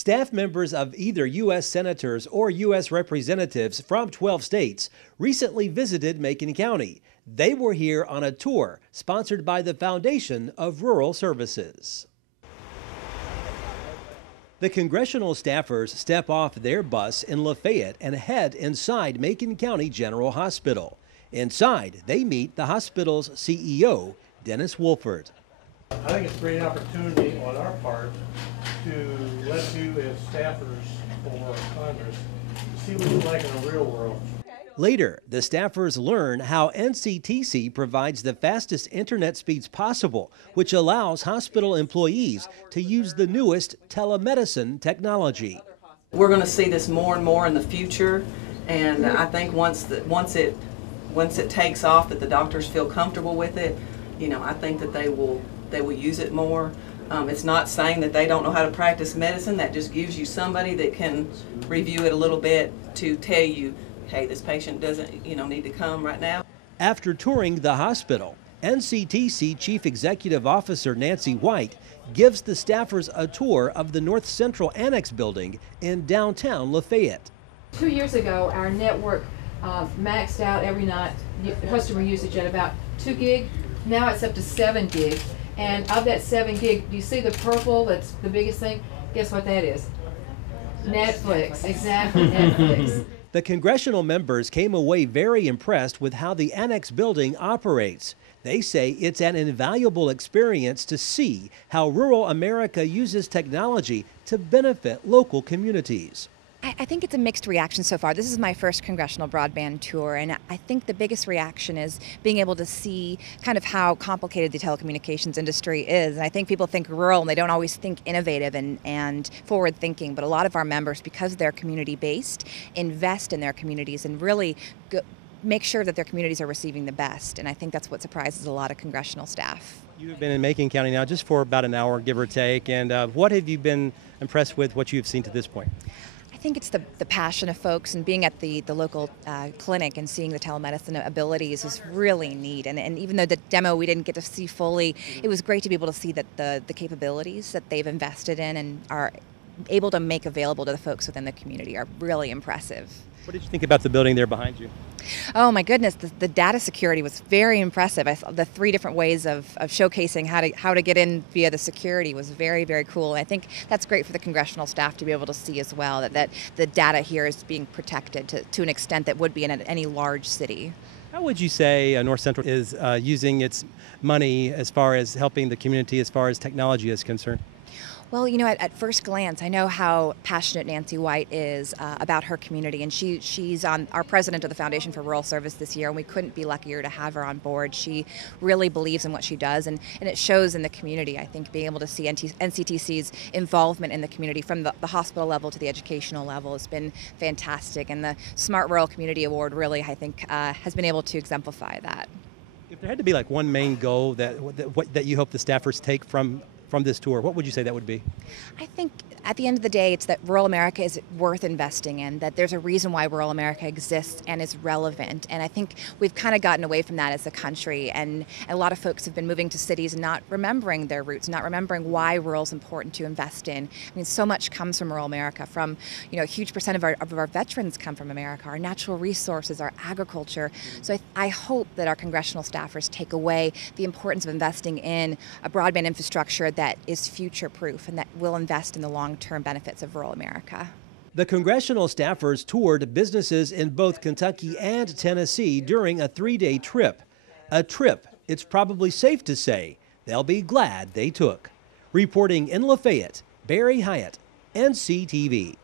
Staff members of either U.S. senators or U.S. representatives from 12 states recently visited Macon County. They were here on a tour sponsored by the Foundation of Rural Services. The congressional staffers step off their bus in Lafayette and head inside Macon County General Hospital. Inside, they meet the hospital's CEO, Dennis Wolford. I think it's a great opportunity on our part to let you as staffers for Congress see what it's like in the real world. Later, the staffers learn how NCTC provides the fastest internet speeds possible, which allows hospital employees to use the newest telemedicine technology. We're going to see this more and more in the future, and I think once it takes off, that the doctors feel comfortable with it, I think that they will use it more. It's not saying that they don't know how to practice medicine. That just gives you somebody that can review it a little bit to tell you, hey, this patient doesn't, need to come right now. After touring the hospital, NCTC Chief Executive Officer Nancy White gives the staffers a tour of the North Central Annex building in downtown Lafayette. 2 years ago, our network maxed out every night customer usage at about 2 gig. Now it's up to 7 gig. And of that 7 gig, do you see the purple that's the biggest thing? Guess what that is? Netflix. Exactly, Netflix. The congressional members came away very impressed with how the Annex building operates. They say it's an invaluable experience to see how rural America uses technology to benefit local communities. I think it's a mixed reaction so far. This is my first congressional broadband tour, and I think the biggest reaction is being able to see kind of how complicated the telecommunications industry is. And I think people think rural and they don't always think innovative and forward thinking, but a lot of our members, because they're community based, invest in their communities and really make sure that their communities are receiving the best. And I think that's what surprises a lot of congressional staff. You've been in Macon County now just for about an hour, give or take, and what have you been impressed with, what you've seen to this point? I think it's the passion of folks, and being at the local clinic and seeing the telemedicine abilities is really neat. And even though the demo we didn't get to see fully, it was great to be able to see that the capabilities that they've invested in and are able to make available to the folks within the community are really impressive. What did you think about the building there behind you? Oh my goodness, the data security was very impressive. I saw the 3 different ways of showcasing how to get in via the security was very, very cool. And I think that's great for the congressional staff to be able to see as well, that the data here is being protected to an extent that would be in any large city. How would you say North Central is using its money as far as helping the community as far as technology is concerned? Well, at first glance, I know how passionate Nancy White is about her community, and she's our president of the Foundation for Rural Service this year, and we couldn't be luckier to have her on board. She really believes in what she does, and it shows in the community. I think being able to see NCTC's involvement in the community from the hospital level to the educational level has been fantastic, and the Smart Rural Community Award really, I think, has been able to exemplify that. If there had to be like one main goal that you hope the staffers take from this tour, what would you say that would be? I think at the end of the day, it's that rural America is worth investing in, that there's a reason why rural America exists and is relevant. And I think we've kind of gotten away from that as a country, and a lot of folks have been moving to cities and not remembering their roots, not remembering why rural is important to invest in. I mean, so much comes from rural America. From, a huge percent of our veterans come from America, our natural resources, our agriculture. So I hope that our congressional staffers take away the importance of investing in a broadband infrastructure that is future-proof and that will invest in the long-term benefits of rural America. The congressional staffers toured businesses in both Kentucky and Tennessee during a 3-day trip. A trip it's probably safe to say they'll be glad they took. Reporting in Lafayette, Barry Hyatt, NCTV.